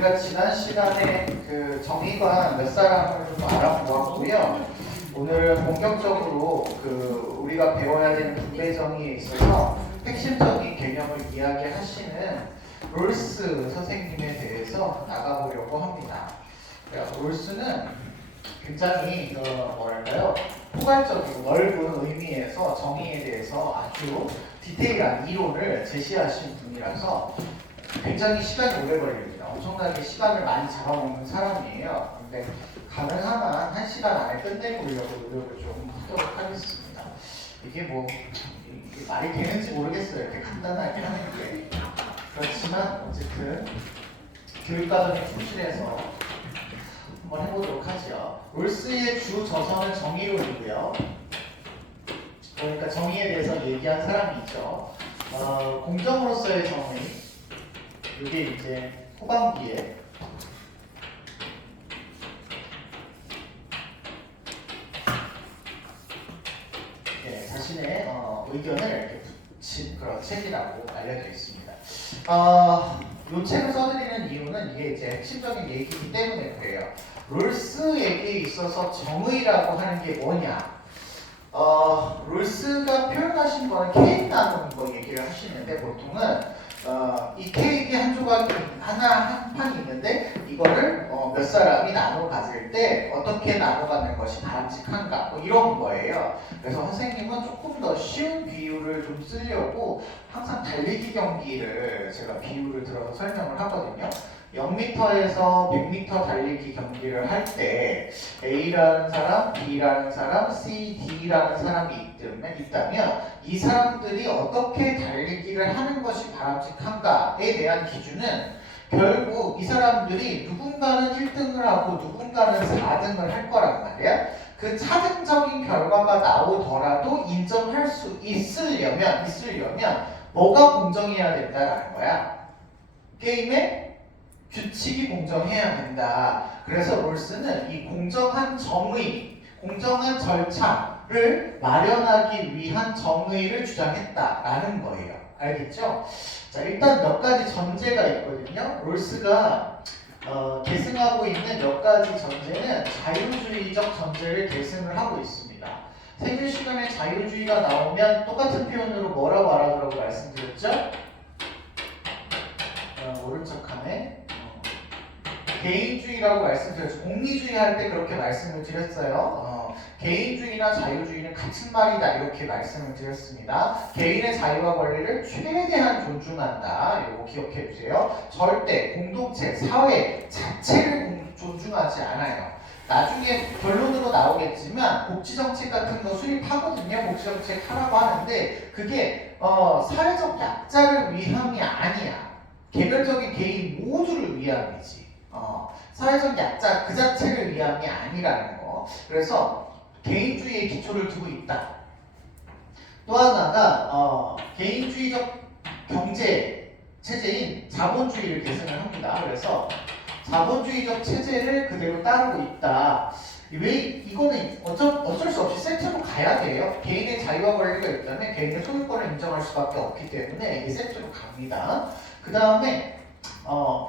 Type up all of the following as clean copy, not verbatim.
우리가 지난 시간에 그 정의관 몇 사람을 좀 알아보았고요. 오늘 본격적으로 그 우리가 배워야 되는 분배 정의에 있어서 핵심적인 개념을 이야기하시는 롤스 선생님에 대해서 나가보려고 합니다. 롤스는 굉장히 뭐랄까요? 포괄적이고 넓은 의미에서 정의에 대해서 아주 디테일한 이론을 제시하신 분이라서 굉장히 시간이 오래 걸립니다. 엄청나게 시간을 많이 잡아먹는 사람이에요. 근데 가능한 한 1시간 안에 끝내보려고 노력을 좀 하도록 하겠습니다. 이게 뭐 이게 말이 되는지 모르겠어요. 이렇게 간단하게 하는 게. 그렇지만 어쨌든 교육과정에 충실해서 한번 해보도록 하죠. 롤스의 주 저서는 정의론이고요. 그러니까 정의에 대해서 얘기한 사람이 있죠. 공정으로서의 정의, 이게 이제 후반기에 자신의 의견을 이렇게 붙인 그런 책이라고 알려져 있습니다. 이 책을 써드리는 이유는 이게 이제 핵심적인 얘기이기 때문에 그래요. 롤스에게 있어서 정의라고 하는 게 뭐냐? 롤스가 표현하신 거는 케이크 나누는 거 얘기를 하시는데 보통은 이 케이크 한 조각이 한 판이 있는데 이거를 몇 사람이 나눠 가질 때 어떻게 나눠 가는 것이 바람직한가 뭐 이런 거예요. 그래서 선생님은 조금 더 쉬운 비유를 좀 쓰려고 항상 달리기 경기를 제가 비유를 들어서 설명을 하거든요. 0m에서 100m 달리기 경기를 할 때 A라는 사람, B라는 사람, C, D라는 사람이 있다면 이 사람들이 어떻게 달리기를 하는 것이 바람직한가에 대한 기준은 결국 이 사람들이 누군가는 1등을 하고 누군가는 4등을 할 거란 말이야. 그 차등적인 결과가 나오더라도 인정할 수 있으려면 뭐가 공정해야 된다라는 거야. 게임의 규칙이 공정해야 된다. 그래서 롤스는 이 공정한 정의, 공정한 절차를 마련하기 위한 정의를 주장했다라는 거예요. 알겠죠? 자, 일단 몇 가지 전제가 있거든요. 롤스가 계승하고 있는 몇 가지 전제는 자유주의적 전제를 계승을 하고 있습니다. 생일 시간에 자유주의가 나오면 똑같은 표현으로 뭐라고 알아두라고 말씀드렸죠? 모른 척하네. 개인주의라고 말씀드렸죠. 공리주의 할 때 그렇게 말씀을 드렸어요. 개인주의나 자유주의는 같은 말이다 이렇게 말씀을 드렸습니다. 개인의 자유와 권리를 최대한 존중한다. 이거 기억해 주세요. 절대 공동체, 사회 자체를 존중하지 않아요. 나중에 결론으로 나오겠지만 복지정책 같은 거 수립하거든요. 복지정책 하라고 하는데 그게 사회적 약자를 위함이 아니야. 개별적인 개인 모두를 위함이지. 사회적 약자 그 자체를 위함이 아니라는 거. 그래서 개인주의의 기초를 두고 있다. 또 하나가 개인주의적 경제 체제인 자본주의를 계승을 합니다. 그래서 자본주의적 체제를 그대로 따르고 있다. 왜 이거는 어쩔 수 없이 세트로 가야 돼요. 개인의 자유와 권리가 있다면 개인의 소유권을 인정할 수밖에 없기 때문에 이게 세트로 갑니다. 그 다음에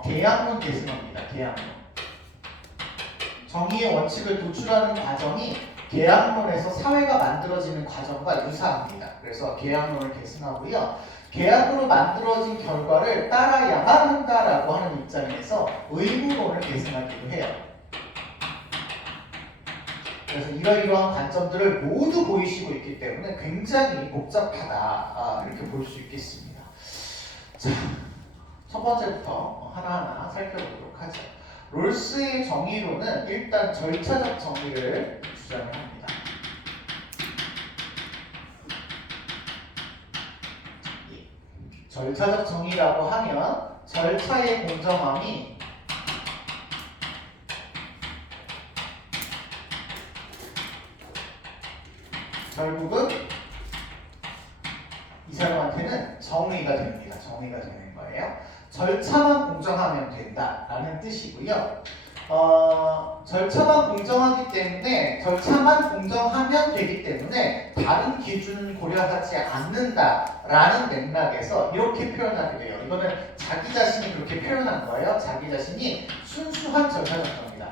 계약론 계승합니다. 계약론. 정의의 원칙을 도출하는 과정이 계약론에서 사회가 만들어지는 과정과 유사합니다. 그래서 계약론을 계승하고요. 계약으로 만들어진 결과를 따라야만 한다라고 하는 입장에서 의무론을 계승하기도 해요. 그래서 이러이러한 관점들을 모두 보이시고 있기 때문에 굉장히 복잡하다 이렇게 볼 수 있겠습니다. 자, 첫 번째부터 하나하나 살펴보도록 하죠. 롤스의 정의론은 일단 절차적 정의를 주장을 합니다. 절차적 정의라고 하면 절차의 공정함이 결국은 이 사람한테는 정의가 됩니다. 정의가 되는 거예요. 절차만 공정하면 된다라는 뜻이고요. 절차만 공정하기 때문에 절차만 공정하면 되기 때문에 다른 기준은 고려하지 않는다라는 맥락에서 이렇게 표현하게 돼요. 이거는 자기 자신이 그렇게 표현한 거예요. 자기 자신이 순수한 절차적 정의다.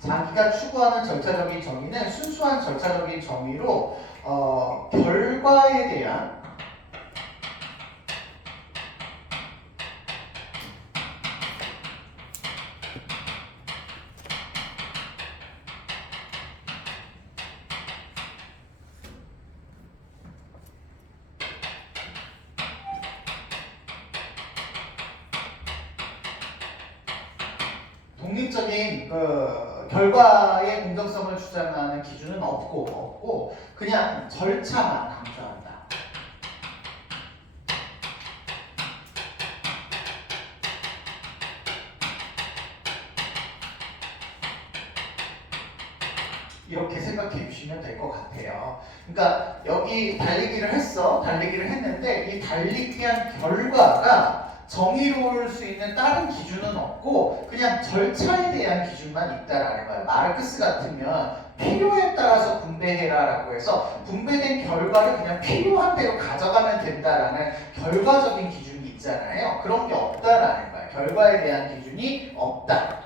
자기가 추구하는 절차적인 정의는 순수한 절차적인 정의로 결과에 대한 독립적인 결과의 공정성을 주장하는 기준은 없고 그냥 절차만 강조한다. 이렇게 생각해 주시면 될 것 같아요. 그러니까 여기 달리기를 했는데 이 달리기한 결과가 정의로울 수 있는 다른 기준은 없고 그냥 절차에 대한 기준만 있다라는 거예요. 마르크스 같으면 필요에 따라서 분배해라라고 해서 분배된 결과를 그냥 필요한 대로 가져가면 된다라는 결과적인 기준이 있잖아요. 그런 게 없다라는 거예요. 결과에 대한 기준이 없다.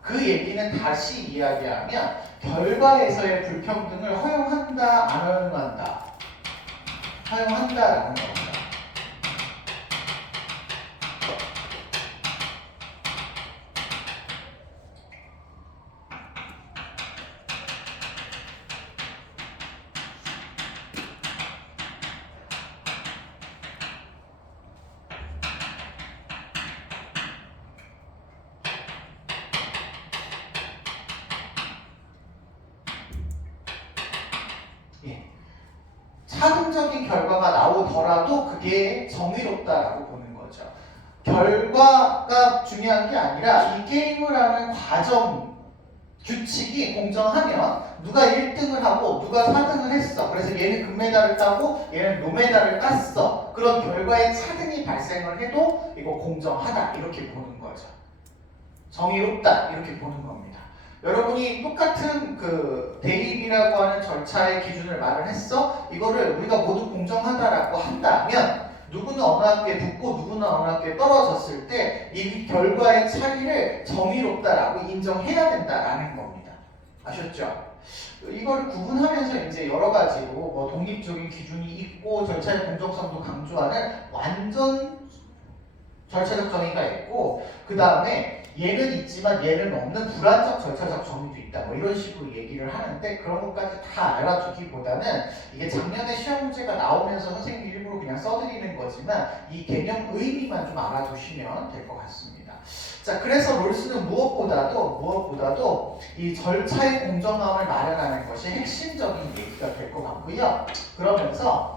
그 얘기는 다시 이야기하면 결과에서의 불평등을 허용한다, 안 허용한다? 허용한다라는 겁니다. 차등적인 결과가 나오더라도 그게 정의롭다라고 보는 거죠. 결과가 중요한 게 아니라 이 게임을 하는 과정, 규칙이 공정하면 누가 1등을 하고 누가 4등을 했어. 그래서 얘는 금메달을 따고 얘는 노메달을 땄어. 그런 결과에 차등이 발생을 해도 이거 공정하다 이렇게 보는 거죠. 정의롭다 이렇게 보는 겁니다. 여러분이 똑같은 그 대입이라고 하는 절차의 기준을 말을 했어. 이거를 우리가 모두 공정하다라고 한다면 누구는 어느 학교에 붙고 누구는 어느 학교에 떨어졌을 때 이 결과의 차이를 정의롭다라고 인정해야 된다라는 겁니다. 아셨죠? 이걸 구분하면서 이제 여러 가지로 뭐 독립적인 기준이 있고 절차의 공정성도 강조하는 완전 절차적 정의가 있고 그 다음에 얘는 있지만 얘는 없는 불안적 절차적 정의도 있다. 뭐 이런 식으로 얘기를 하는데 그런 것까지 다 알아두기보다는 이게 작년에 시험 문제가 나오면서 선생님이 일부러 그냥 써드리는 거지만 이 개념 의미만 좀 알아두시면 될 것 같습니다. 자, 그래서 롤스는 무엇보다도 이 절차의 공정함을 마련하는 것이 핵심적인 얘기가 될 것 같고요. 그러면서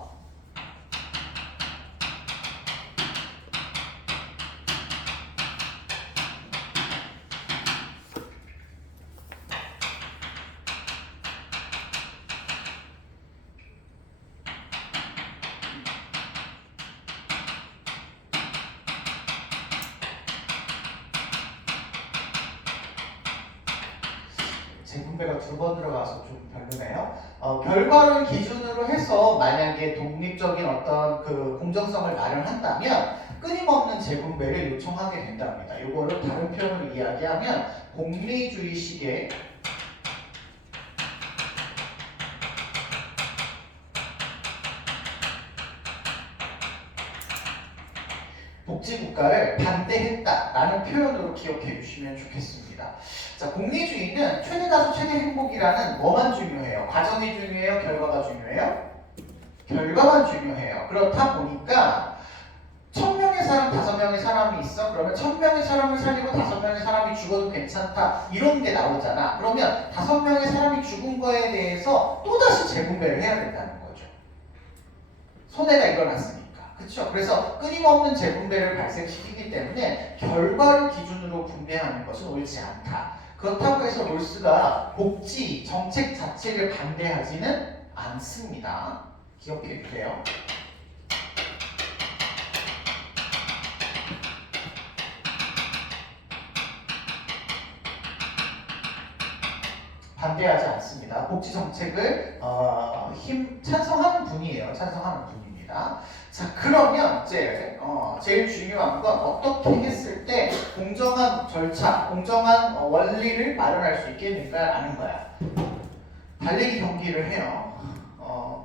재분배가 2번 들어가서 좀 별로네요. 결과를 기준으로 해서 만약에 독립적인 어떤 그 공정성을 마련한다면 끊임없는 재분배를 요청하게 된답니다. 이거를 다른 표현으로 이야기하면 공리주의식의 복지국가를 반대했다라는 표현으로 기억해 주시면 좋겠습니다. 자, 공리주의는 최대 다수 최대 행복이라는 뭐만 중요해요? 과정이 중요해요? 결과가 중요해요? 결과만 중요해요. 그렇다 보니까 1000명의 사람, 5명의 사람이 있어? 그러면 1000명의 사람을 살리고 5명의 사람이 죽어도 괜찮다 이런 게 나오잖아. 그러면 5명의 사람이 죽은 거에 대해서 또다시 재분배를 해야 된다는 거죠. 손해가 일어났으니까. 그렇죠? 그래서 끊임없는 재분배를 발생시키기 때문에 결과를 기준으로 분배하는 것은 옳지 않다. 그렇다고 해서 롤스가 복지, 정책 자체를 반대하지는 않습니다. 기억해 주세요. 반대하지 않습니다. 복지 정책을 찬성하는 분이에요. 찬성하는 분입니다. 자, 그러면 이제 제일 중요한 건 어떻게 했을 때 공정한 절차, 공정한 원리를 마련할 수 있겠는가라는 거야. 달리기 경기를 해요.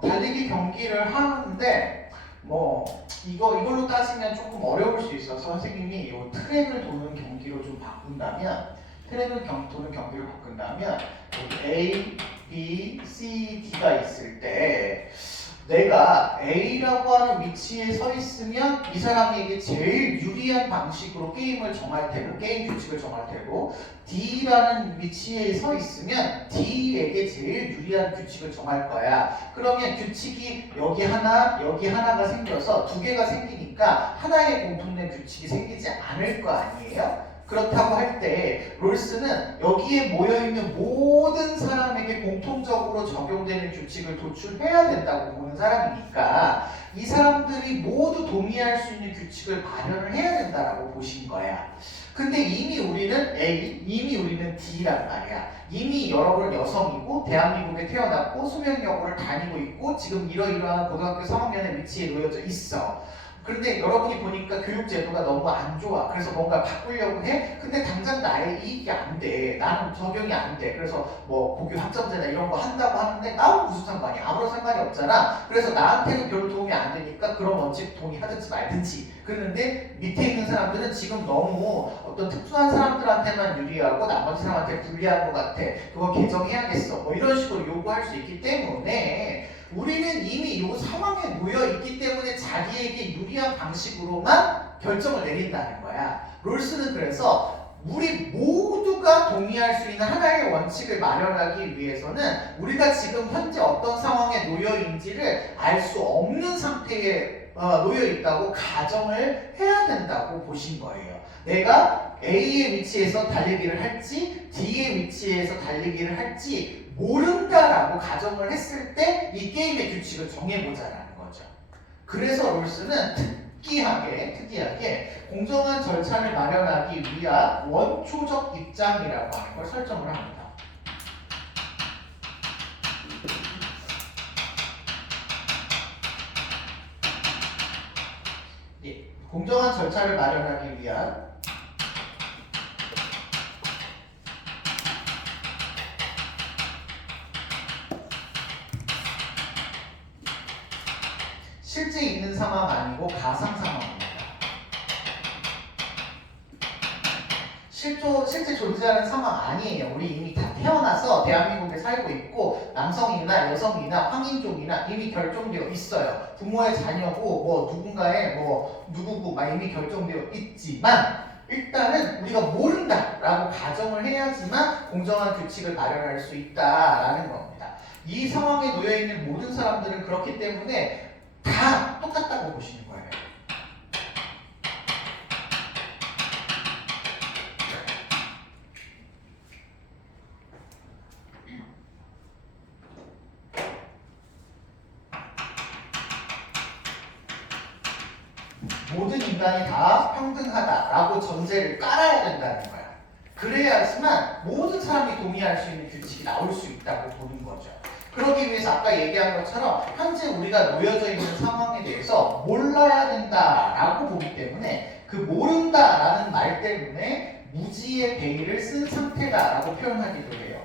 달리기 경기를 하는데 뭐 이걸로 따지면 조금 어려울 수 있어서 선생님이 이 트랙을 도는 경기로 좀 바꾼다면 도는 경기를 바꾼다면 A, B, C, D가 있을 때 내가 A라고 하는 위치에 서 있으면 이 사람에게 제일 유리한 방식으로 게임을 정할 테고 게임 규칙을 정할 테고 D라는 위치에 서 있으면 D에게 제일 유리한 규칙을 정할 거야. 그러면 규칙이 여기 하나가 생겨서 두 개가 생기니까 하나의 공통된 규칙이 생기지 않을 거 아니에요? 그렇다고 할 때 롤스는 여기에 모여있는 모든 사람에게 공통적으로 적용되는 규칙을 도출해야 된다고 보는 사람이니까 이 사람들이 모두 동의할 수 있는 규칙을 마련을 해야 된다라고 보신 거야. 근데 이미 우리는 A, 이미 우리는 D란 말이야. 이미 여러분 여성이고 대한민국에 태어났고 수명여고를 다니고 있고 지금 이러이러한 고등학교 3학년의 위치에 놓여져 있어. 그런데 여러분이 보니까 교육제도가 너무 안 좋아. 그래서 뭔가 바꾸려고 해. 근데 당장 나의 이익이 안 돼. 나는 적용이 안 돼. 그래서 뭐 고교 학점제나 이런 거 한다고 하는데 나하고 무슨 상관이야. 아무런 상관이 없잖아. 그래서 나한테는 별로 도움이 안 되니까 그런 원칙 동의하든지 말든지. 그런데 밑에 있는 사람들은 지금 너무 어떤 특수한 사람들한테만 유리하고 나머지 사람한테 불리한 것 같아. 그거 개정해야겠어. 뭐 이런 식으로 요구할 수 있기 때문에 우리는 이미 이 상황에 놓여 있기 때문에 자기에게 유리한 방식으로만 결정을 내린다는 거야. 롤스는 그래서 우리 모두가 동의할 수 있는 하나의 원칙을 마련하기 위해서는 우리가 지금 현재 어떤 상황에 놓여 있는지를 알 수 없는 상태에 놓여 있다고 가정을 해야 된다고 보신 거예요. 내가 A의 위치에서 달리기를 할지 D의 위치에서 달리기를 할지 모른다라고 가정을 했을 때 이 게임의 규칙을 정해보자라는 거죠. 그래서 롤스는 특이하게 공정한 절차를 마련하기 위한 원초적 입장이라고 하는 걸 설정을 합니다. 예, 공정한 절차를 마련하기 위한 실제 있는 상황 아니고 가상 상황입니다. 실제 존재하는 상황 아니에요. 우리 이미 다 태어나서 대한민국에 살고 있고 남성이나 여성이나 황인종이나 이미 결정되어 있어요. 부모의 자녀고 뭐 누군가의 뭐 누구고 막 이미 결정되어 있지만 일단은 우리가 모른다라고 가정을 해야지만 공정한 규칙을 마련할 수 있다라는 겁니다. 이 상황에 놓여 있는 모든 사람들은 그렇기 때문에 다 똑같다고 보시는 거예요. 모든 인간이 다 평등하다라고 전제를 깔아야 된다는 거야. 그래야지만 모든 사람이 동의할 수 있는 규칙이 나올 수 있다고 보는 거죠. 그러기 위해서 아까 얘기한 것처럼 현재 우리가 놓여져 있는 상황에 대해서 몰라야 된다라고 보기 때문에 그 모른다라는 말 때문에 무지의 베일을 쓴 상태다라고 표현하기도 해요.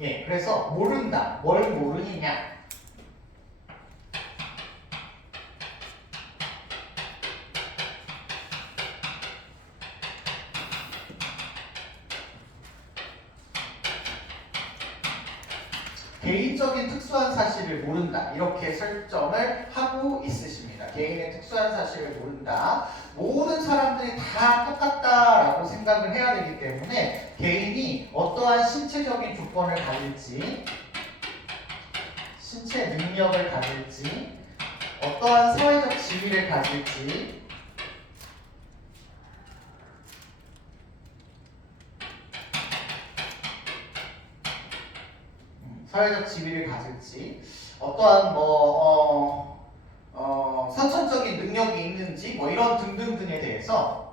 예, 그래서 모른다. 뭘 모르느냐? 개인적인 특수한 사실을 모른다. 이렇게 설정을 하고 있으십니다. 개인의 특수한 사실을 모른다. 모든 사람들이 다 똑같다라고 생각을 해야 되기 때문에 개인이 어떠한 신체적인 조건을 가질지, 신체 능력을 가질지, 어떠한 사회적 지위를 가질지, 사회적 지위를 가질지, 어떠한 선천적인 능력이 있는지 뭐 이런 등등등에 대해서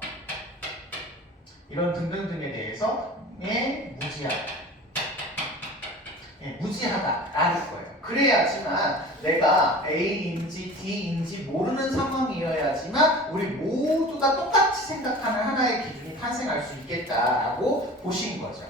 무지하다라는 거예요. 그래야지만 내가 A인지 D인지 모르는 상황이어야지만 우리 모두가 똑같이 생각하는 하나의 기준이 탄생할 수 있겠다라고 보신 거죠.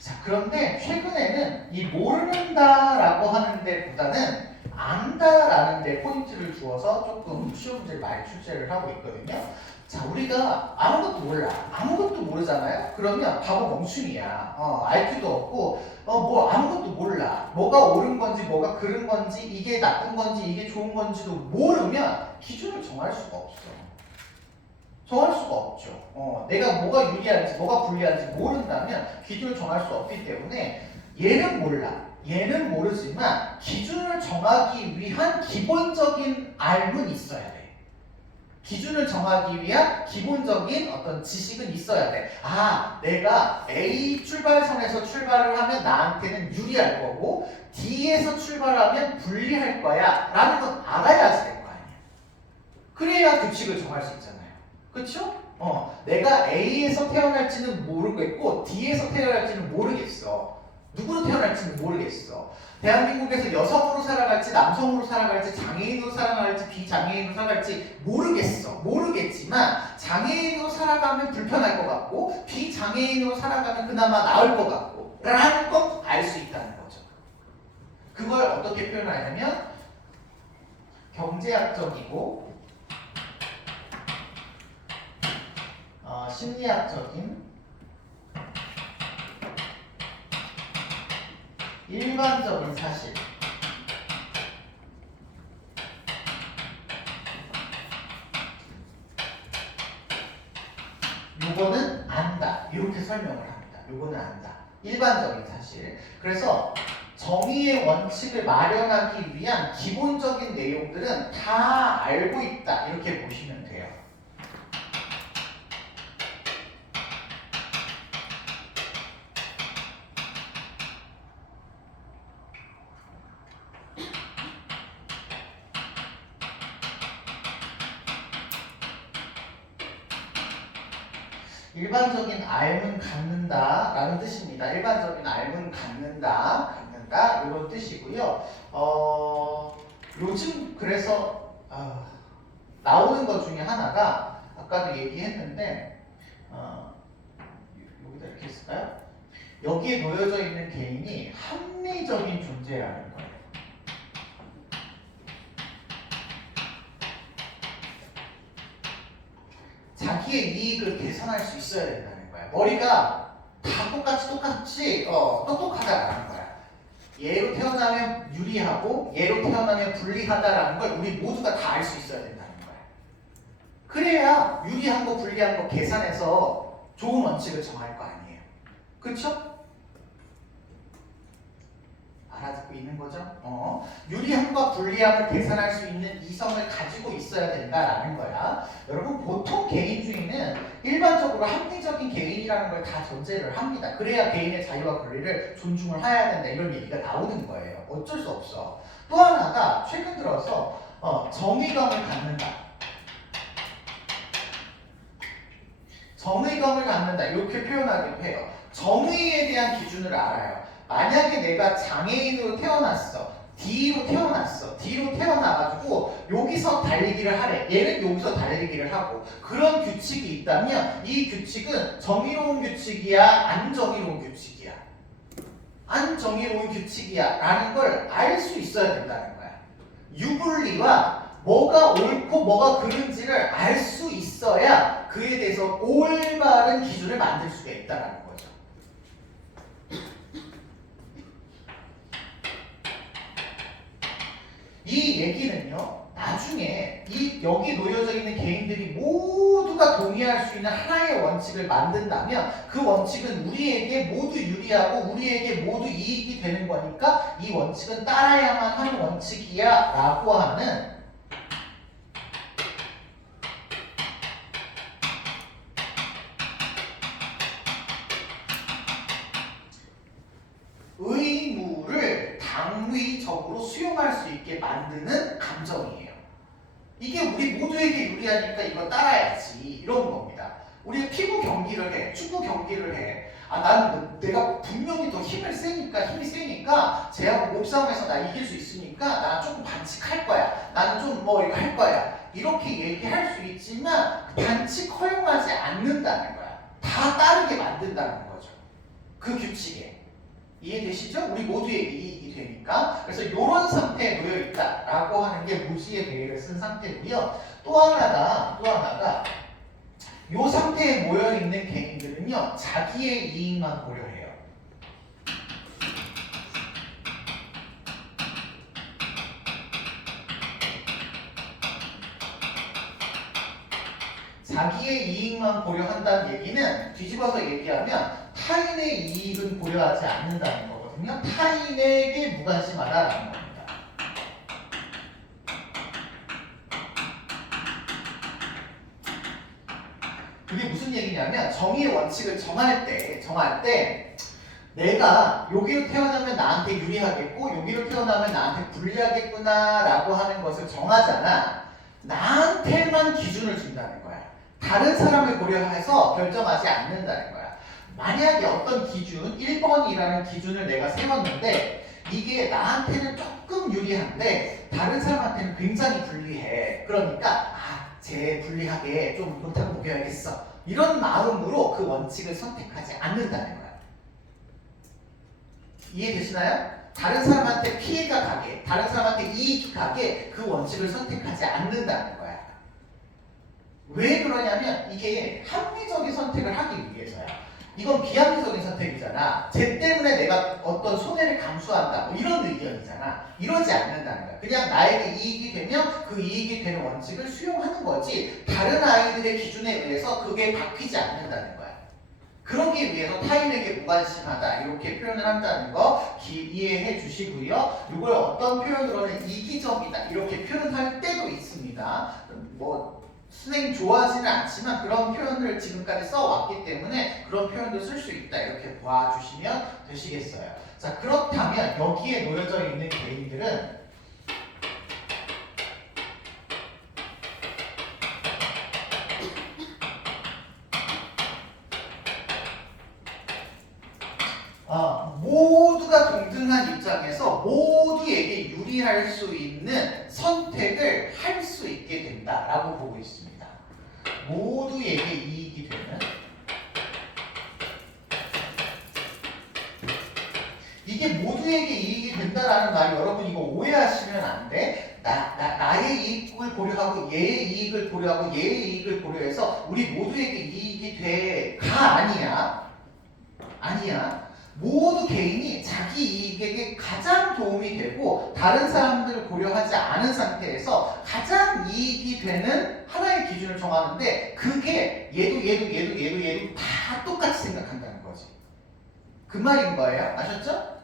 자, 그런데 최근에는 이 모른다라고 하는 데보다는 안다라는 데 포인트를 주어서 조금 쉬운 문제를 많이 출제를 하고 있거든요. 자, 우리가 아무것도 몰라. 아무것도 모르잖아요? 그러면 바보 멍충이야. IQ도 없고, 뭐 아무것도 몰라. 뭐가 옳은 건지, 뭐가 그른 건지, 이게 나쁜 건지, 이게 좋은 건지도 모르면 기준을 정할 수가 없어. 정할 수가 없죠. 내가 뭐가 유리한지, 뭐가 불리한지 모른다면 기준을 정할 수 없기 때문에 얘는 몰라. 얘는 모르지만 기준을 정하기 위한 기본적인 알은 있어야 돼. 기준을 정하기 위한 기본적인 어떤 지식은 있어야 돼. 아, 내가 A 출발선에서 출발을 하면 나한테는 유리할 거고 D에서 출발하면 불리할 거야 라는 건 알아야지 될 거 아니야. 그래야 규칙을 정할 수 있잖아요. 그쵸? 내가 A에서 태어날지는 모르겠고 D에서 태어날지는 모르겠어. 누구로 태어날지는 모르겠어. 대한민국에서 여성으로 살아갈지 남성으로 살아갈지 장애인으로 살아갈지 비장애인으로 살아갈지 모르겠지만 장애인으로 살아가면 불편할 것 같고 비장애인으로 살아가면 그나마 나을 것 같고 라는 건 알 수 있다는 거죠. 그걸 어떻게 표현하냐면 경제학적이고 심리학적인 일반적인 사실 요거는 안다 이렇게 설명을 합니다. 요거는 안다 일반적인 사실. 그래서 정의의 원칙을 마련하기 위한 기본적인 내용들은 다 알고 있다 이렇게 보시면 돼요. 일반적인 알은 갖는다 라는 뜻입니다. 일반적인 알은 갖는다 이런 뜻이고요. 요즘 그래서 나오는 것 중에 하나가 아까도 얘기했는데 여기다 이렇게 했을까요? 여기에 놓여져 있는 개인이 합리적인 존재라는 거예요. 자기의 이익을 계산할 수 있어야 된다는 거야. 머리가 다 똑같이 똑똑하다라는 거야. 얘로 태어나면 유리하고 얘로 태어나면 불리하다라는 걸 우리 모두가 다 알 수 있어야 된다는 거야. 그래야 유리한 거 불리한 거 계산해서 좋은 원칙을 정할 거 아니에요. 그렇죠? 알아듣고 있는 거죠? 유리함과 불리함을 계산할 수 있는 이성을 가지고 있어야 된다라는 거야. 여러분 보통 개인주의는 일반적으로 합리적인 개인이라는 걸 다 전제를 합니다. 그래야 개인의 자유와 권리를 존중을 해야 된다 이런 얘기가 나오는 거예요. 어쩔 수 없어. 또 하나가 최근 들어서 정의감을 갖는다. 정의감을 갖는다 이렇게 표현하기도 해요. 정의에 대한 기준을 알아요. 만약에 내가 장애인으로 태어났어. D로 태어나가지고 여기서 달리기를 하래. 얘는 여기서 달리기를 하고 그런 규칙이 있다면 이 규칙은 정의로운 규칙이야? 안 정의로운 규칙이야? 안 정의로운 규칙이야 라는 걸 알 수 있어야 된다는 거야. 유불리와 뭐가 옳고 뭐가 그른지를 알 수 있어야 그에 대해서 올바른 기준을 만들 수가 있다는 거죠. 이 얘기는요, 나중에 여기 놓여져 있는 개인들이 모두가 동의할 수 있는 하나의 원칙을 만든다면 그 원칙은 우리에게 모두 유리하고 우리에게 모두 이익이 되는 거니까 이 원칙은 따라야만 하는 원칙이야 라고 하는 의무를 당위적으로 수용할 수 있게 만드는 감정이에요. 이게 우리 모두에게 유리하니까 이거 따라야지 이런 겁니다. 우리 피구 경기를 해, 축구 경기를 해. 난 내가 분명히 더 힘이 세니까 쟤하고 몸싸움에서 나 이길 수 있으니까 나는 조금 반칙할 거야. 나는 좀 뭐 이거 할 거야. 이렇게 얘기할 수 있지만 반칙 허용하지 않는다는 거야. 다 따르게 만든다는 거죠. 그 규칙에. 이해되시죠? 우리 모두에게 이익이 되니까. 그래서 이런 상태에 놓여 있다라고 하는 게 무지의 배를 쓴 상태고요. 또 하나가 이 상태에 모여 있는 개인들은요, 자기의 이익만 고려해요. 자기의 이익만 고려한다는 얘기는 뒤집어서 얘기하면 타인의 이익은 고려하지 않는다는 거거든요. 타인에게 무관심하다라는 겁니다. 그게 무슨 얘기냐면 정의의 원칙을 정할 때 내가 여기로 태어나면 나한테 유리하겠고 여기로 태어나면 나한테 불리하겠구나 라고 하는 것을 정하잖아. 나한테만 기준을 준다는 거야. 다른 사람을 고려해서 결정하지 않는다는 거야. 만약에 어떤 기준, 1번이라는 기준을 내가 세웠는데 이게 나한테는 조금 유리한데 다른 사람한테는 굉장히 불리해. 그러니까 쟤 불리하게 좀 못하고 먹여야겠어. 이런 마음으로 그 원칙을 선택하지 않는다는 거야. 이해되시나요? 다른 사람한테 피해가 가게, 다른 사람한테 이익이 가게 그 원칙을 선택하지 않는다는 거야. 왜 그러냐면 이게 합리적인 선택을 하기 위해서야. 이건 비합리적인 선택이잖아. 쟤 때문에 내가 어떤 손해를 감수한다. 뭐 이런 의견이잖아. 이러지 않는다는 거야. 그냥 나에게 이익이 되면 그 이익이 되는 원칙을 수용하는 거지. 다른 아이들의 기준에 의해서 그게 바뀌지 않는다는 거야. 그러기 위해서 타인에게 무관심하다 이렇게 표현을 한다는 거 이해해 주시고요. 이걸 어떤 표현으로는 이기적이다 이렇게 표현할 때도 있습니다. 뭐 선생님 좋아하지는 않지만 그런 표현을 지금까지 써왔기 때문에 그런 표현도 쓸 수 있다 이렇게 봐주시면 되시겠어요. 자, 그렇다면 여기에 놓여져 있는 개인들은 모두가 동등한 입장에서 모두에게 유리할 수 있는 선택을 할 수 있게 된다라고 보고 있습니다. 모두에게 이익이 되는 이게 모두에게 이익이 된다라는 말이 여러분 이거 오해하시면 안 돼. 나의 이익을 고려하고 얘의 이익을 고려하고 얘의 이익을 고려해서 우리 모두에게 이익이 돼가 아니야. 모두 개인이 자기 이익에게 가장 도움이 되고 다른 사람들을 고려하지 않은 상태에서 가장 이익이 되는 하나의 기준을 정하는데 그게 얘도 다 똑같이 생각한다는 거지. 그 말인 거예요. 아셨죠?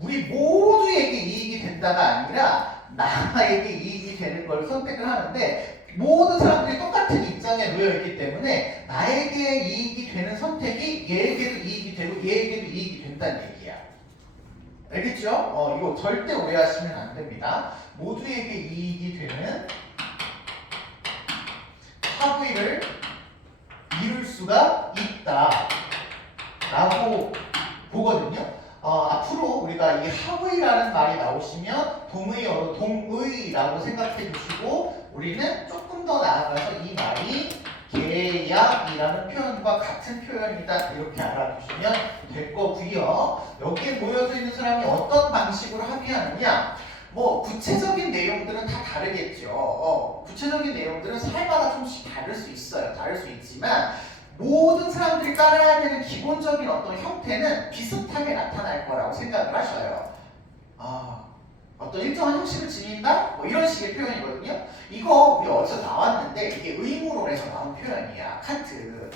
우리 모두에게 이익이 된다가 아니라 나에게 이익이 되는 걸 선택을 하는데 모든 사람들이 똑같은 입장에 놓여있기 때문에 나에게 이익이 되는 선택이 얘에게도 이익이 되고 얘에게도 이익이 된다는 얘기야. 알겠죠? 이거 절대 오해하시면 안 됩니다. 모두에게 이익이 되는 합의를 이룰 수가 있다 라고 보거든요. 앞으로 우리가 이 합의라는 말이 나오시면 동의어로 동의라고 생각해 주시고 우리는 조금 더 나아가서 이 말이 계약이라는 표현과 같은 표현이다 이렇게 알아두시면 될 거고요. 여기에 모여져 있는 사람이 어떤 방식으로 합의하느냐 뭐 구체적인 내용들은 다 다르겠죠. 구체적인 내용들은 사회마다 좀씩 다를 수 있어요. 다를 수 있지만 모든 사람들이 따라야 되는 기본적인 어떤 형태는 비슷하게 나타날 거라고 생각을 하셔요. 어떤 일정한 형식을 지닌다? 뭐 이런 식의 표현이거든요. 이거 우리 어디서 나왔는데 이게 의무론에서 나온 표현이야. 칸트.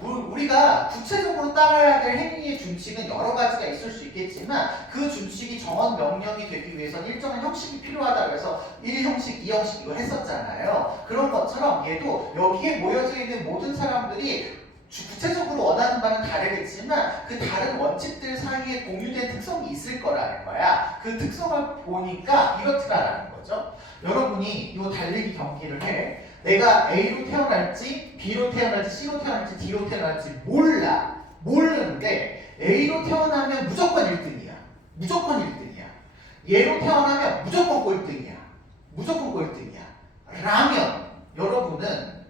우리가 구체적으로 따라야 될 행위의 준칙은 여러 가지가 있을 수 있겠지만 그 준칙이 정언 명령이 되기 위해서는 일정한 형식이 필요하다고 해서 1형식, 2형식 이걸 했었잖아요. 그런 것처럼 얘도 여기에 모여져 있는 모든 사람들이 구체적으로 원하는 바는 다르겠지만 그 다른 원칙들 사이에 공유된 특성이 있을 거라는 거야. 그 특성을 보니까 이렇더라라는 거죠. 여러분이 이 달리기 경기를 해. 내가 A로 태어날지 B로 태어날지 C로 태어날지 D로 태어날지 몰라. 모르는데 A로 태어나면 무조건 1등이야. 무조건 1등이야. 얘로 태어나면 무조건 꼴등이야. 무조건 꼴등이야. 라면 여러분은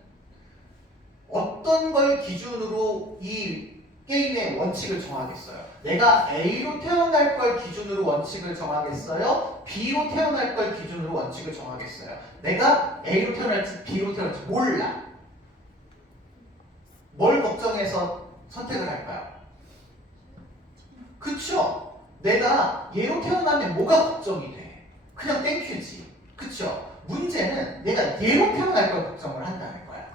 어떤 걸 기준으로 이 게임의 원칙을 정하겠어요? 내가 A로 태어날 걸 기준으로 원칙을 정하겠어요? B로 태어날 걸 기준으로 원칙을 정하겠어요? 내가 A로 태어날지 B로 태어날지 몰라. 뭘 걱정해서 선택을 할까요? 그쵸? 내가 얘로 태어나면 뭐가 걱정이 돼? 그냥 땡큐지. 그쵸? 문제는 내가 얘로 태어날 걸 걱정을 한다는 거야.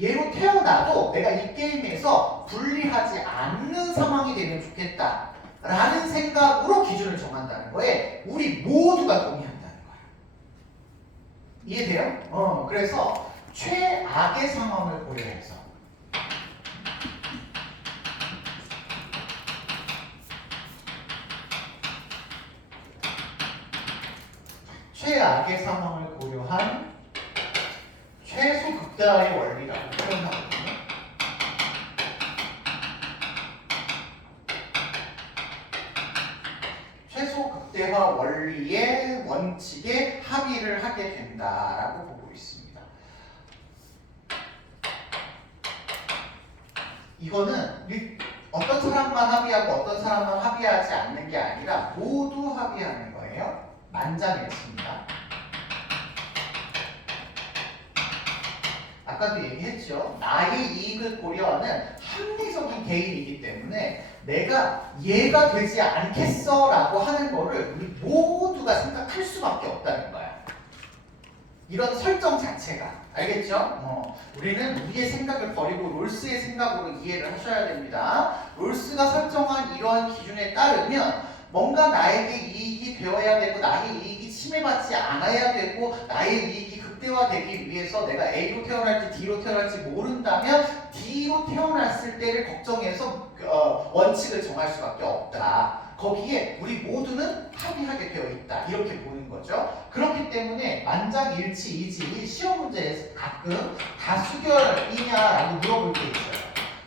얘로 태어나도 내가 이 게임에서 불리하지 않는 상황이 되면 좋겠다 라는 생각으로 기준을 정한다는 거에 우리 모두가 동의한다는 거야. 이해돼요? 그래서 최악의 상황을 고려해서 최악의 상황을 고려한 최소 극대화의 원리라고 표현하거든요. 최소 극대화 원리의 원칙에 합의를 하게 된다라고 보고 있습니다. 이거는 어떤 사람만 합의하고 어떤 사람만 합의하지 않는 게 아니라 모두 합의하는 거예요. 만장일치입니다. 아까도 얘기했죠. 나의 이익을 고려하는 합리적인 개인이기 때문에 내가 얘가 되지 않겠어 라고 하는 거를 우리 모두가 생각할 수밖에 없다는 거야. 이런 설정 자체가. 알겠죠? 우리는 우리의 생각을 버리고 롤스의 생각으로 이해를 하셔야 됩니다. 롤스가 설정한 이러한 기준에 따르면 뭔가 나에게 이익이 되어야 되고 나의 이익이 침해받지 않아야 되고 나의 이익이 극대화되기 위해서 내가 A로 태어날지 D로 태어날지 모른다면 D로 태어났을 때를 걱정해서 원칙을 정할 수밖에 없다. 거기에 우리 모두는 합의하게 되어 있다. 이렇게 보는 거죠. 그렇기 때문에 만장일치이지 시험 문제에서 가끔 다수결이냐라고 물어볼 때 있어요.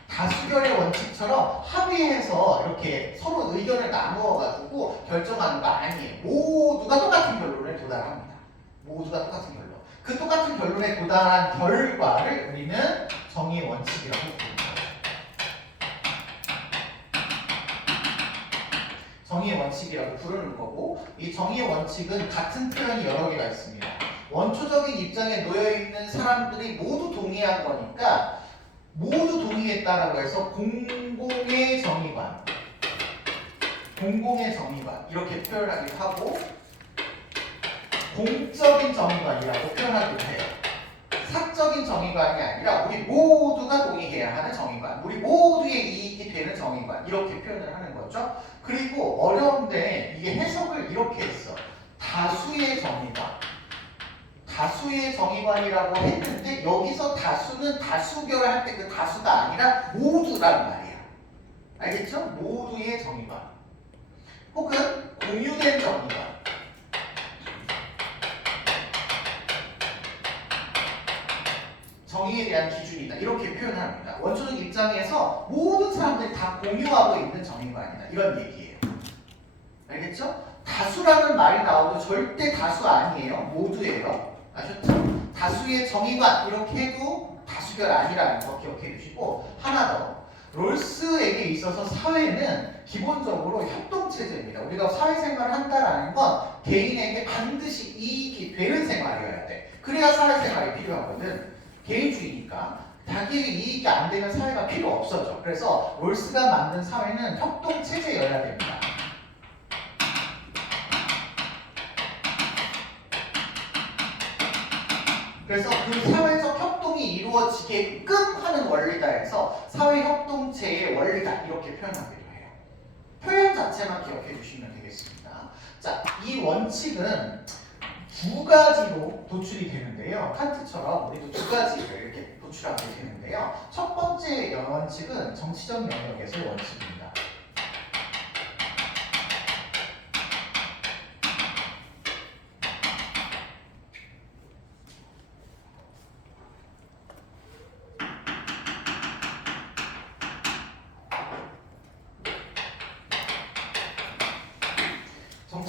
다수결의 원칙처럼 합의해서 이렇게 서로 의견을 나누어가지고 결정하는 거 아니에요. 모두가 똑같은 결론에 도달합니다. 모두가 똑같은 결론. 그 똑같은 결론에 도달한 결과를 우리는 정의의 원칙이라고 부릅니다. 정의의 원칙이라고 부르는 거고, 이 정의의 원칙은 같은 표현이 여러 개가 있습니다. 원초적인 입장에 놓여있는 사람들이 모두 동의한 거니까 모두 동의했다라고 해서 공공의 정의관, 공공의 정의관 이렇게 표현하기도 하고 공적인 정의관이라고 표현하기도 해요. 사적인 정의관이 아니라 우리 모두가 동의해야 하는 정의관, 우리 모두의 이익이 되는 정의관 이렇게 표현을 하는 거죠. 그리고 어려운데 이게 해석을 이렇게 했어. 다수의 정의관, 다수의 정의관이라고 했는데 여기서 다수는 다수결을 할 때 그 다수가 아니라 모두란 말이야. 알겠죠? 모두의 정의관 혹은 공유된 정의관, 정의에 대한 기준이다 이렇게 표현합니다. 원초적 입장에서 모든 사람들이 다 공유하고 있는 정의관이다 이런 얘기예요. 알겠죠? 다수라는 말이 나오도 절대 다수 아니에요. 모두예요. 아셨죠? 다수의 정의관 이렇게 해도 다수결 아니라는 거 기억해 주시고, 하나 더, 롤스에게 있어서 사회는 기본적으로 협동체제입니다. 우리가 사회생활을 한다는 건 개인에게 반드시 이익이 되는 생활이어야 돼. 그래야 사회생활이 필요하거든. 개인주의니까 자기에게 이익이 안 되면 사회가 필요 없어져. 그래서 롤스가 만든 사회는 협동체제여야 됩니다. 그래서 그 사회적 협동이 이루어지게끔 하는 원리다 해서 사회협동체의 원리다 이렇게 표현하기도 해요. 표현 자체만 기억해 주시면 되겠습니다. 자, 이 원칙은 두 가지로 도출이 되는데요. 칸트처럼 우리도 두 가지를 이렇게 도출하게 되는데요. 첫 번째 원칙은 정치적 영역에서의 원칙입니다.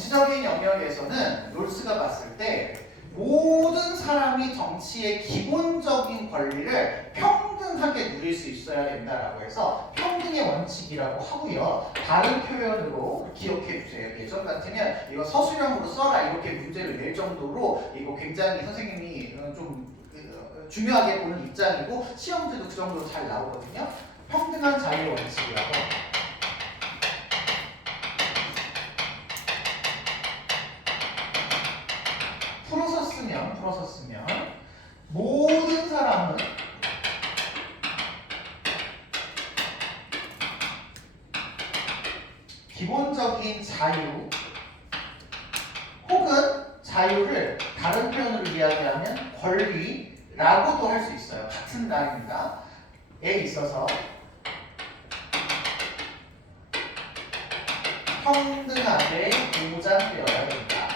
정치적인 영역에서는 롤스가 봤을 때 모든 사람이 정치의 기본적인 권리를 평등하게 누릴 수 있어야 된다라고 해서 평등의 원칙이라고 하고요. 다른 표현으로 기억해 주세요. 예전 같으면 이거 서술형으로 써라 이렇게 문제를 낼 정도로 이거 굉장히 선생님이 좀 중요하게 보는 입장이고 시험들도 그 정도로 잘 나오거든요. 평등한 자유 원칙이라고. 풀어서 쓰면 모든 사람은 기본적인 자유 혹은 자유를 다른 표현으로 이야기하면 권리라고도 할 수 있어요. 같은 단어입니다. 에 있어서 평등하게 보장되어야 된다.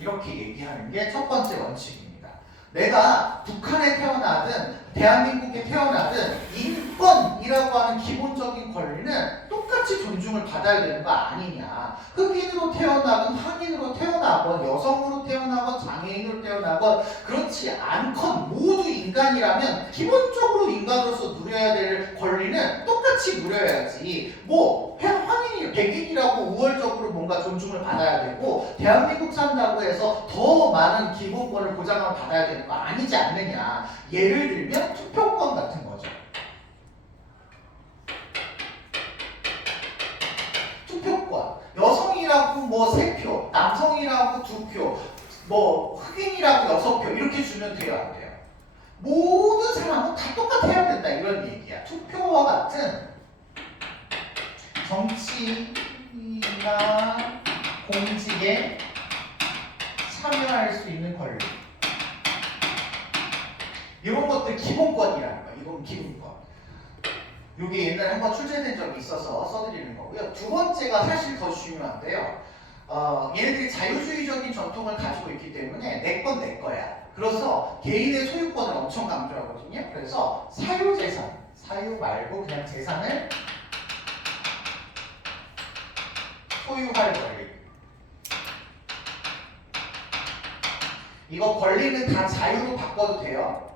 이렇게 얘기하는 게 첫 번째 원칙입니다. 내가 북한에 태어나든 대한민국에 태어나든 인권이라고 하는 기본적인 권리는 똑같이 존중을 받아야 되는 거 아니냐. 흑인으로 태어나건 한인으로 태어나건 여성으로 태어나건 장애인으로 태어나건 그렇지 않건 모두 인간이라면 기본적으로 인간으로서 누려야 될 권리는 똑같이 누려야지. 뭐 황인이 백인이라고 우월적으로 뭔가 존중을 받아야 되고 대한민국 산다고 해서 더 많은 기본권을 보장을 받아야 되는 거 아니지 않느냐. 예를 들면 투표권 같은 거죠. 투표권. 여성이라고 뭐 3표, 남성이라고 2표, 뭐 흑인이라고 6표 이렇게 주면 돼요, 안 돼요? 모든 사람은 다 똑같아야 된다 이런 얘기야. 투표와 같은 정치나 공직에 참여할 수 있는 권리. 이런 것들 기본권이라는 거야. 이건 기본권. 이게 옛날에 한번 출제된 적이 있어서 써드리는 거고요. 두 번째가 사실 더 중요한데요. 얘네들이 자유주의적인 전통을 가지고 있기 때문에 내 건 내 거야. 그래서 개인의 소유권을 엄청 강조하거든요. 그래서 사유재산, 사유 말고 그냥 재산을 소유할 권리. 이거 권리는 다 자유로 바꿔도 돼요.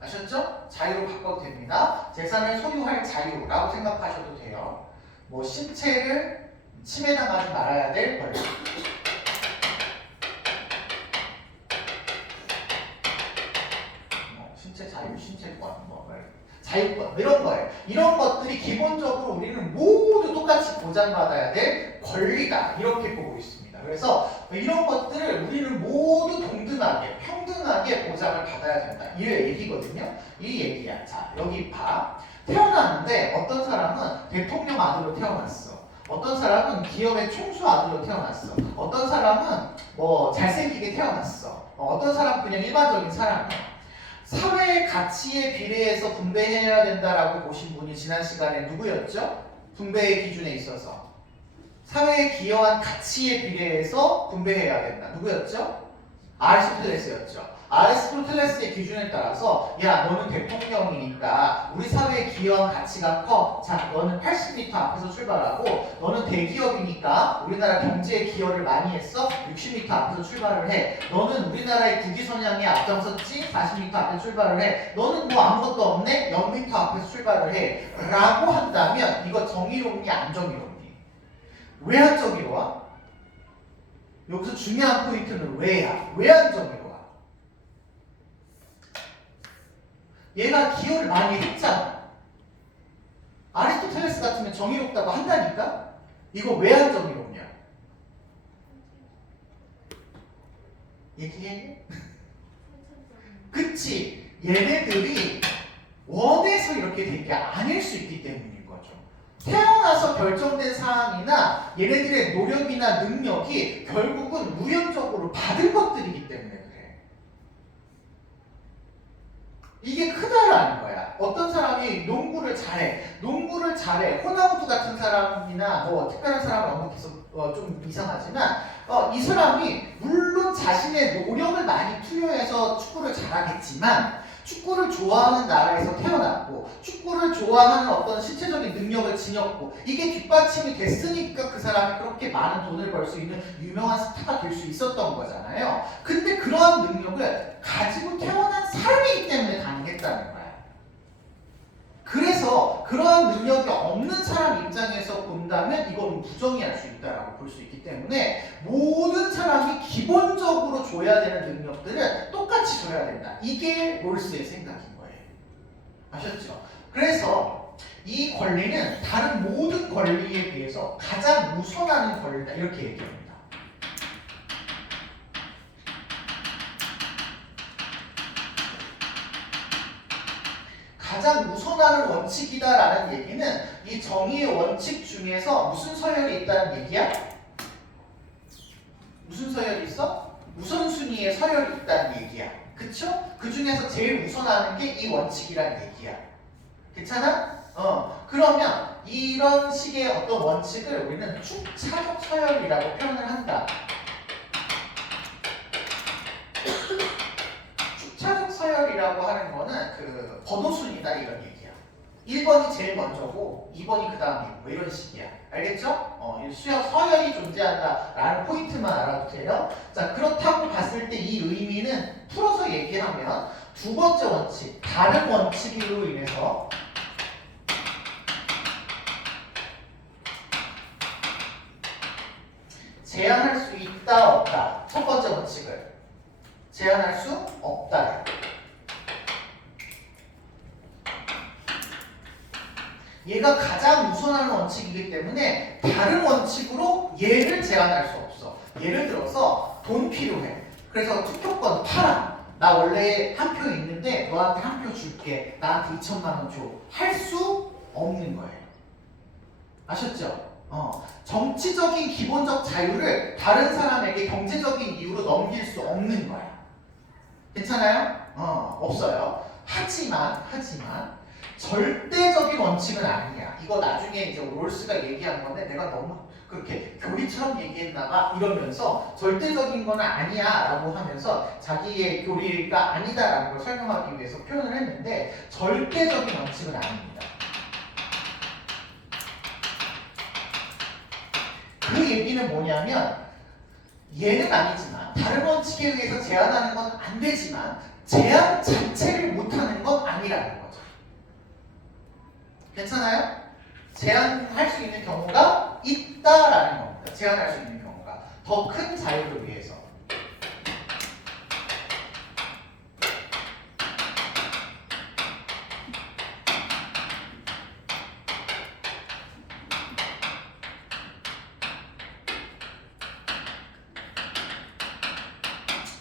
아셨죠? 자유로 바꿔도 됩니다. 재산을 소유할 자유라고 생각하셔도 돼요. 뭐 신체를 침해당하지 말아야 될 권리. 신체 자유, 신체권, 자유권 이런 거예요. 이런 것들이 기본적으로 우리는 모두 똑같이 보장받아야 될 권리다 이렇게 보고 있습니다. 그래서 이런 것들을 우리는 모두 동등하게 평등하게 보장을 받아야 된다 이 얘기거든요. 이 얘기야. 자 여기 봐. 태어났는데 어떤 사람은 대통령 아들로 태어났어. 어떤 사람은 기업의 총수 아들로 태어났어. 어떤 사람은 뭐 잘생기게 태어났어. 어떤 사람은 그냥 일반적인 사람이야. 사회의 가치에 비례해서 분배해야 된다라고 보신 분이 지난 시간에 누구였죠? 분배의 기준에 있어서 사회에 기여한 가치에 비례해서 분배해야 된다. 누구였죠? 아리스토텔레스였죠. 아리스토텔레스의 기준에 따라서 야 너는 대통령이니까 우리 사회에 기여한 가치가 커. 자 너는 80m 앞에서 출발하고 너는 대기업이니까 우리나라 경제에 기여를 많이 했어. 60m 앞에서 출발을 해. 너는 우리나라의 국위선양에 앞장섰지. 40m 앞에 출발을 해. 너는 뭐 아무것도 없네. 0m 앞에서 출발을 해. 라고 한다면 이거 정의롭니 안 정의롭니? 왜 안 정의로워? 여기서 중요한 포인트는 왜야? 왜 안 정의로워? 얘가 기여를 많이 했잖아. 아리스토텔레스 같으면 정의롭다고 한다니까? 이거 왜 안 정의롭냐? 얘기해? 그치? 얘네들이 원해서 이렇게 된 게 아닐 수 있기 때문인 거죠. 태어나서 결정된 사항이나 얘네들의 노력이나 능력이 결국은 우연적으로 받은 것들이기 때문에 그래. 이게 크다라는 거야. 어떤 사람이 농구를 잘해. 호나우두 같은 사람이나 뭐 특별한 사람을 언급해서 좀 이상하지만 이 사람이 물론 자신의 노력을 많이 투여해서 축구를 잘하겠지만 축구를 좋아하는 나라에서 태어났고 축구를 좋아하는 어떤 신체적인 능력을 지녔고 이게 뒷받침이 됐으니까 그 사람이 그렇게 많은 돈을 벌 수 있는 유명한 스타가 될 수 있었던 거잖아요. 근데 그러한 능력을 가지고 태어난 사람이기 때문에 가능했다는 거야. 그래서 그러한 능력이 없는 사람 입장에서 본다면 이건 부정의할 수 있다라고 볼 수 있기 때문에 모든 사람이 기본적으로 줘야 되는 능력들을 똑같이 줘야 된다. 이게 롤스의 생각인 거예요. 아셨죠? 그래서 이 권리는 다른 모든 권리에 비해서 가장 우선하는 권리다. 이렇게 얘기합니다. 가장 우선하는 원칙이다라는 얘기는 이 정의의 원칙 중에서 무슨 서열이 있다는 얘기야? 무슨 서열이 있어? 우선순위의 서열이 있다는 얘기야. 그쵸? 그 중에서 제일 우선하는 게 이 원칙이라는 얘기야. 괜찮아? 그러면 이런 식의 어떤 원칙을 우리는 축차적 서열이라고 표현을 한다. 축차적 서열이라고 하는 거는 그 번호순이다 이런 얘기야. 1번이 제일 먼저고 2번이 그 다음이고 뭐 이런 식이야. 알겠죠? 수열 서열이 존재한다라는 포인트만 알아도 돼요. 자, 그렇다고 봤을 때 이 의미는 풀어서 얘기하면 두 번째 원칙, 다른 원칙으로 인해서 제한할 수 있다 없다. 첫 번째 원칙을 제한할 수 없다. 얘가 가장 우선하는 원칙이기 때문에 다른 원칙으로 얘를 제한할 수 없어. 예를 들어서 돈 필요해. 그래서 투표권 팔아. 나 원래 한 표 있는데 너한테 한 표 줄게. 나한테 2천만 원 줘. 할 수 없는 거예요. 아셨죠? 정치적인 기본적 자유를 다른 사람에게 경제적인 이유로 넘길 수 없는 거야. 괜찮아요? 없어요. 하지만 절대적인 원칙은 아니야. 이거 나중에 이제 롤스가 얘기한 건데 내가 너무 그렇게 교리처럼 얘기했나봐 이러면서 절대적인 건 아니야 라고 하면서 자기의 교리가 아니다라는 걸 설명하기 위해서 표현을 했는데 절대적인 원칙은 아닙니다. 그 얘기는 뭐냐면 얘는 아니지만 다른 원칙에 의해서 제한하는 건 안 되지만 제한 자체를 못하는 건 아니라는 거죠. 괜찮아요? 제한할 수 있는 경우가 있다라는 겁니다. 제한할 수 있는 경우가 더 큰 자유를 위해서.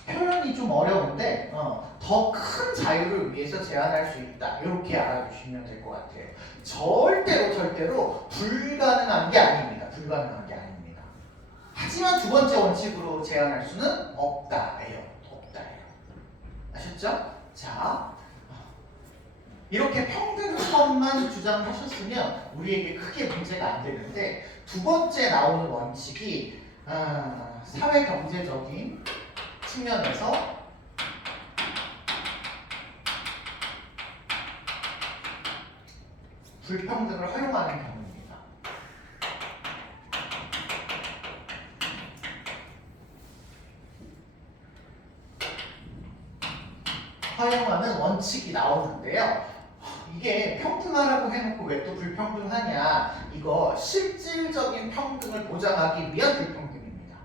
표현이 좀 어려운데 더 큰 자유를 위해서 제한할 수 있다. 이렇게 알아주시면 될 것 같아요. 절대로 불가능한 게 아닙니다. 불가능한 게 아닙니다. 하지만 두 번째 원칙으로 제한할 수는 없다예요. 없다예요. 아셨죠? 자, 이렇게 평등한 것만 주장하셨으면 우리에게 크게 문제가 안 되는데 두 번째 나오는 원칙이 사회 경제적인 측면에서 불평등을 허용하는 경우입니다. 허용하는 원칙이 나오는데요. 이게 평등하라고 해놓고 왜 또 불평등하냐? 이거 실질적인 평등을 보장하기 위한 불평등입니다.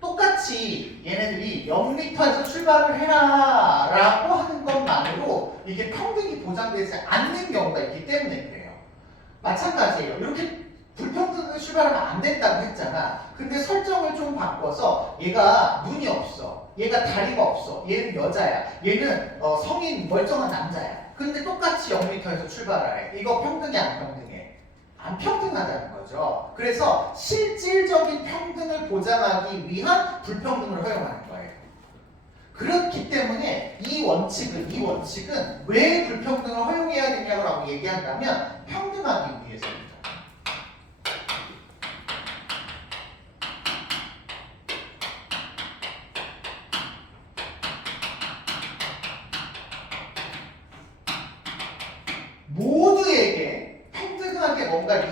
똑같이 얘네들이 0m에서 출발을 해라 라고 하는 것만으로 이게 평등이 보장되지 않는 경우가 있기 때문에 그래요. 마찬가지예요. 이렇게 불평등을 출발하면 안 된다고 했잖아. 근데 설정을 좀 바꿔서 얘가 눈이 없어. 얘가 다리가 없어. 얘는 여자야. 얘는 성인 멀쩡한 남자야. 근데 똑같이 0m에서 출발하래. 이거 평등이 안 평등해? 안 평등하다는 거죠. 그래서 실질적인 평등을 보장하기 위한 불평등을 허용하는 거예요. 그렇기 때문에 이 원칙은 왜 불평등을 허용해야 되냐고 얘기한다면 평등하기 위해서입니다.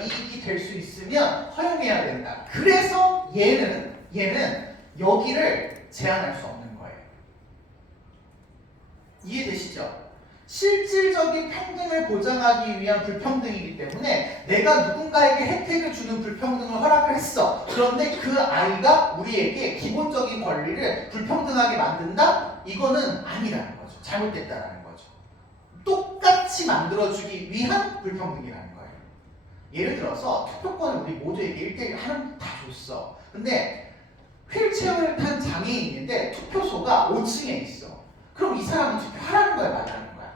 이익이 될 수 있으면 허용해야 된다. 그래서 얘는 여기를 제한할 수 없는 거예요. 이해되시죠? 실질적인 평등을 보장하기 위한 불평등이기 때문에 내가 누군가에게 혜택을 주는 불평등을 허락을 했어. 그런데 그 아이가 우리에게 기본적인 권리를 불평등하게 만든다? 이거는 아니라는 거죠. 잘못됐다라는 거죠. 똑같이 만들어주기 위한 불평등이라는 거예요. 예를 들어서 투표권을 우리 모두에게 1대1 하나는 다 줬어. 근데 휠체어를 탄 장애인인데 투표소가 5층에 있어. 그럼 이 사람은 투표하라는 거야, 말하는 거야?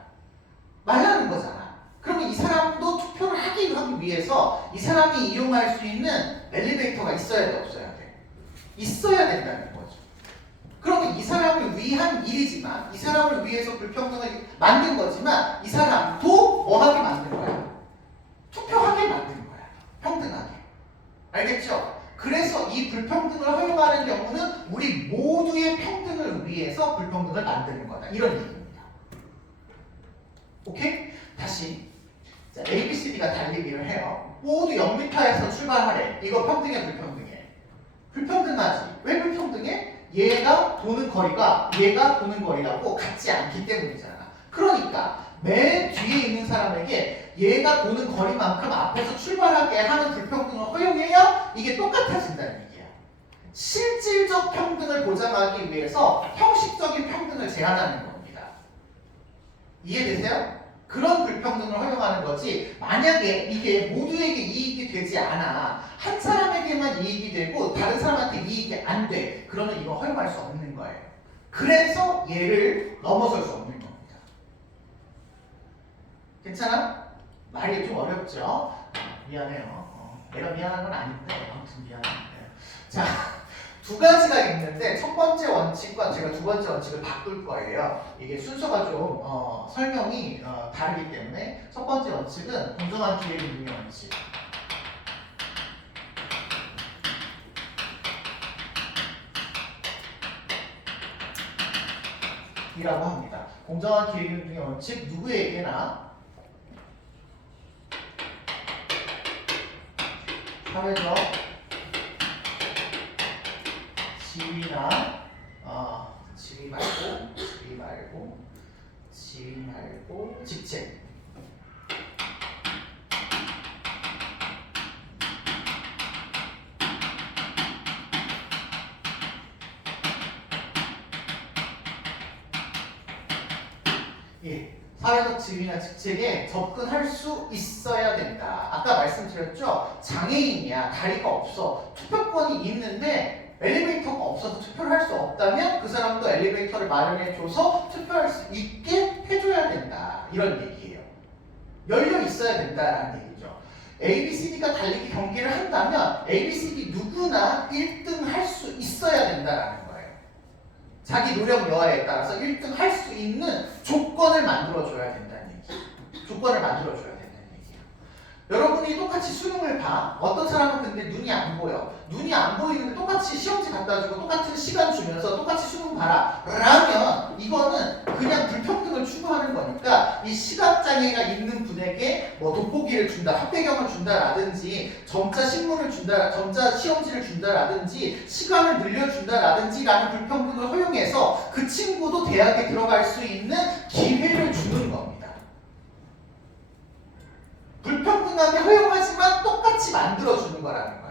말라는 거잖아. 그러면 이 사람도 투표를 하기 위해서 이 사람이 이용할 수 있는 엘리베이터가 있어야 돼, 없어야 돼? 있어야 된다는 거죠. 그러면 이 사람을 위한 일이지만, 이 사람을 위해서 불평등을 만든 거지만, 이 사람도 뭐 하게 만든 거야? 투표하게 만든 거야. 평등하게. 알겠죠? 그래서 이 불평등을 허용하는 경우는 우리 모두의 평등을 위해서 불평등을 만드는 거다. 이런 얘기입니다. 오케이? 다시. 자, A, B, C, D가 달리기를 해요. 모두 0m에서 출발하래. 이거 평등해, 불평등해? 불평등하지. 왜 불평등해? 얘가 도는 거리가 얘가 도는 거리라고 같지 않기 때문이잖아. 그러니까 맨 뒤에 있는 사람에게 얘가 도는 거리만큼 앞에서 출발하게 하는 불평등을 허용해야 이게 똑같아진다는 얘기야. 실질적 평등을 보장하기 위해서 형식적인 평등을 제한하는 겁니다. 이해되세요? 그런 불평등을 허용하는 거지. 만약에 이게 모두에게 이익이 되지 않아, 한 사람에게만 이익이 되고 다른 사람한테 이익이 안 돼, 그러면 이거 허용할 수 없는 거예요. 그래서 얘를 넘어설 수 없는 겁니다. 괜찮아? 말이 좀 어렵죠? 미안해요. 내가 미안한 건 아닌데 아무튼 미안한데. 자, 두 가지가 있는데 첫 번째 원칙과 제가 두 번째 원칙을 바꿀 거예요. 이게 순서가 좀 설명이 다르기 때문에 첫 번째 원칙은 공정한 기회 균형 원칙. 이라고 합니다. 공정한 기회 균형 원칙 누구에게나 사회적 지위나 지위 말고 직책. 예, 사회적 지위나 직책에 접근할 수 있어야 된다. 아까 말씀드렸죠? 장애인이야, 다리가 없어, 투표권이 있는데 엘리베이터가 없어서 투표를 할 수 없다면 그 사람도 엘리베이터를 마련해줘서 투표할 수 있게 해줘야 된다. 이런 얘기예요. 열려 있어야 된다라는 얘기죠. A, B, C, D가 달리기 경기를 한다면 A, B, C, D 누구나 1등 할 수 있어야 된다라는 거예요. 자기 노력 여하에 따라서 1등 할 수 있는 조건을 만들어줘야 된다는 얘기. 조건을 만들어줘야 된다는 얘기예요. 여러분이 똑같이 수능을 봐. 어떤 사람은 근데 눈이 안 보여. 눈이 안 보이는데 똑같이 시험지 갖다 주고 똑같은 시간 주면서 똑같이 수능 봐라 라면 이거는 그냥 불평등을 추구하는 거니까 이 시각장애가 있는 분에게 뭐 돋보기를 준다, 합배경을 준다라든지 점자 신문을 준다, 점자 시험지를 준다라든지 시간을 늘려준다라든지 라는 불평등을 허용해서 그 친구도 대학에 들어갈 수 있는 기회를 주는 겁니다. 불평등하게 허용하지만 똑같이 만들어주는 거라는 거야.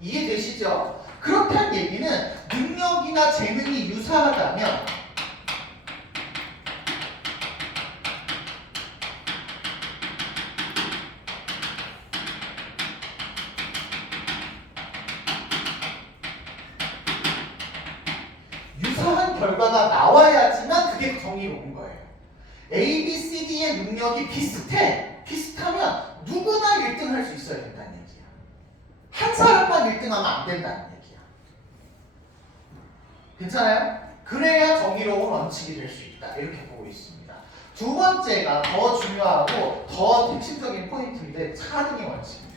이해되시죠? 그렇다는 얘기는 능력이나 재능이 유사하다면 유사한 결과가 나와야지만 그게 정의로운 거예요. A, B, C, D의 능력이 비슷하면 누구나 1등 할 수 있어야 된다는 얘기야. 한 사람만 1등 하면 안 된다는 얘기야. 괜찮아요? 그래야 정의로운 원칙이 될 수 있다. 이렇게 보고 있습니다. 두 번째가 더 중요하고 더 핵심적인 포인트인데 차등의 원칙입니다.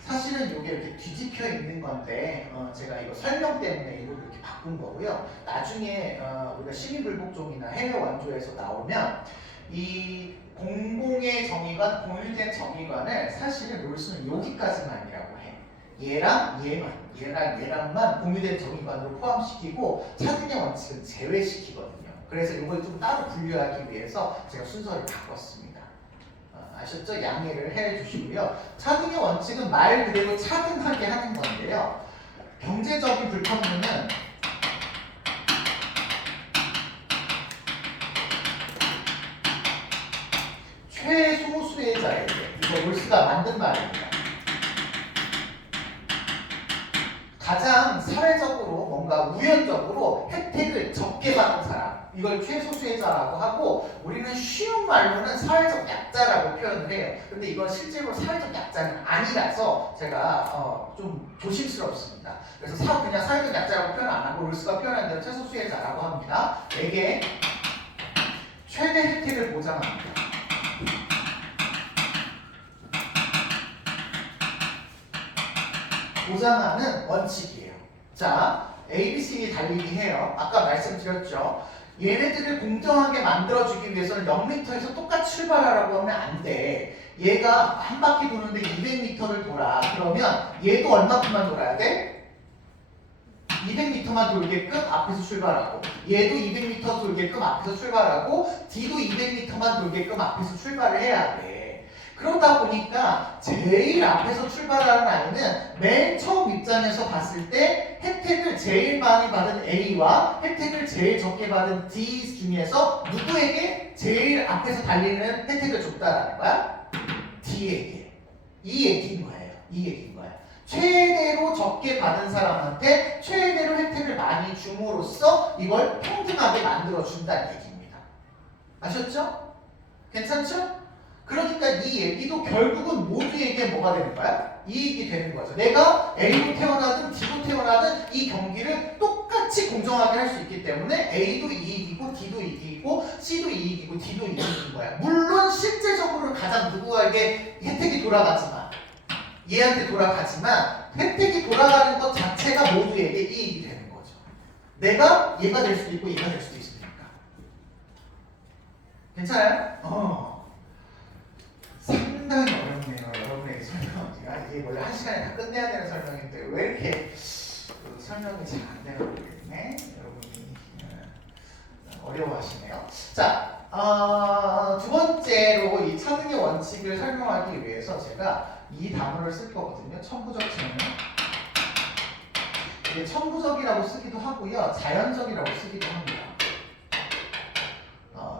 사실은 이게 이렇게 뒤집혀 있는 건데 제가 이거 설명 때문에 이걸 이렇게 바꾼 거고요. 나중에 우리가 심의불복종이나 해외 원조에서 나오면 이 공공의 정의관, 공유된 정의관을 사실은 롤스는 여기까지만이라고 해. 얘랑 얘랑만 공유된 정의관으로 포함시키고 차등의 원칙은 제외시키거든요. 그래서 이걸 좀 따로 분류하기 위해서 제가 순서를 바꿨습니다. 아셨죠? 양해를 해주시고요. 차등의 원칙은 말 그대로 차등하게 하는 건데요. 경제적인 불평등은 최소 수혜자에게, 이거 롤스가 만든 말입니다. 가장 사회적으로 뭔가 우연적으로 혜택을 적게 받은 사람, 이걸 최소 수혜자라고 하고, 우리는 쉬운 말로는 사회적 약자라고 표현을 해요. 근데 이건 실제로 사회적 약자는 아니라서 제가 좀 조심스럽습니다. 그래서 그냥 사회적 약자라고 표현 안 하고 롤스가 표현한 대로 최소 수혜자라고 합니다. 에게 최대 혜택을 보장합니다. 보장하는 원칙이에요. 자, A, B, C 달리기 해요. 아까 말씀드렸죠. 얘네들을 공정하게 만들어주기 위해서는 0m에서 똑같이 출발하라고 하면 안 돼. 얘가 한 바퀴 도는데 200m를 돌아. 그러면 얘도 얼마큼만 돌아야 돼? 200m만 돌게끔 앞에서 출발하고, 얘도 200m 돌게끔 앞에서 출발하고, D도 200m만 돌게끔 앞에서 출발을 해야 돼. 그러다 보니까 제일 앞에서 출발하는 아이는 맨 처음 입장에서 봤을 때 혜택을 제일 많이 받은 A와 혜택을 제일 적게 받은 D 중에서 누구에게 제일 앞에서 달리는 혜택을 줬다라는 거야? D에게. 이 얘기인 거예요. 이 얘기인 거야. 최대로 적게 받은 사람한테 최대로 혜택을 많이 줌으로써 이걸 평등하게 만들어준다는 얘기입니다. 아셨죠? 괜찮죠? 그러니까 이 얘기도 결국은 모두에게 뭐가 되는 거야? 이익이 되는 거죠. 내가 A로 태어나든 D로 태어나든 이 경기를 똑같이 공정하게 할 수 있기 때문에 A도 이익이고 D도 이익이고 C도 이익이고 D도 이익인 거야. 물론 실제적으로는 가장 누구에게 혜택이 돌아가지만, 얘한테 돌아가지만 혜택이 돌아가는 것 자체가 모두에게 이익이 되는 거죠. 내가 얘가 될 수도 있고 얘가 될 수도 있으니까. 괜찮아요? 상당히 어렵네요. 여러분에게 설명하기가. 이게 원래 1시간에 다 끝내야 되는 설명인데 왜 이렇게 설명이 잘 안 되나 모르겠네. 여러분이 어려워하시네요. 자, 두 번째로 이 차등의 원칙을 설명하기 위해서 제가 이 단어를 쓸 거거든요. 천부적 증명. 이게 천부적이라고 쓰기도 하고요. 자연적이라고 쓰기도 합니다.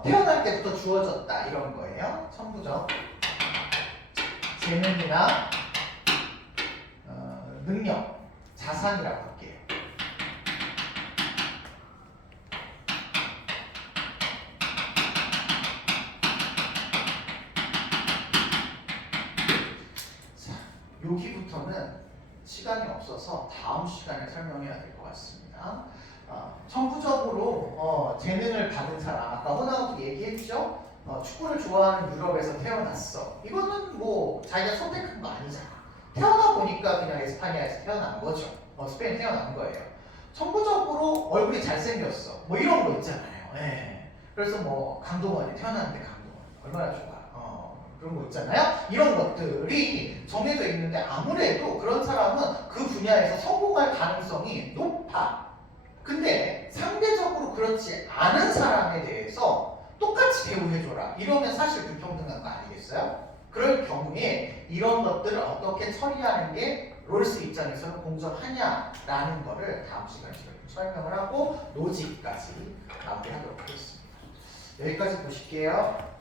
태어날 때부터 주어졌다 이런 거예요. 천부적. 재능이나 능력, 자산이라고 할게요. 자, 여기부터는 시간이 없어서 다음 시간에 설명해야 될 것 같습니다. 천부적으로 재능을 받은 사람, 아까 호나우도 얘기했죠? 축구를 좋아하는 유럽에서 태어났어. 이거는 뭐 자기가 선택한 거 아니잖아. 태어나 보니까 그냥 에스파니아에서 태어난 거죠. 스페인 태어난 거예요. 천부적으로 얼굴이 잘생겼어. 뭐 이런 거 있잖아요. 예. 그래서 뭐 강동원이 태어났는데 강동원 얼마나 좋아. 그런 거 있잖아요. 이런 것들이 정해져 있는데 아무래도 그런 사람은 그 분야에서 성공할 가능성이 높아. 근데 상대적으로 그렇지 않은 사람에 대해서 똑같이 대우해줘라. 이러면 사실 불평등한 거 아니겠어요? 그럴 경우에 이런 것들을 어떻게 처리하는 게 롤스 입장에서는 공정하냐라는 거를 다음 시간에 좀 설명을 하고 노직까지 마무리하도록 하겠습니다. 여기까지 보실게요.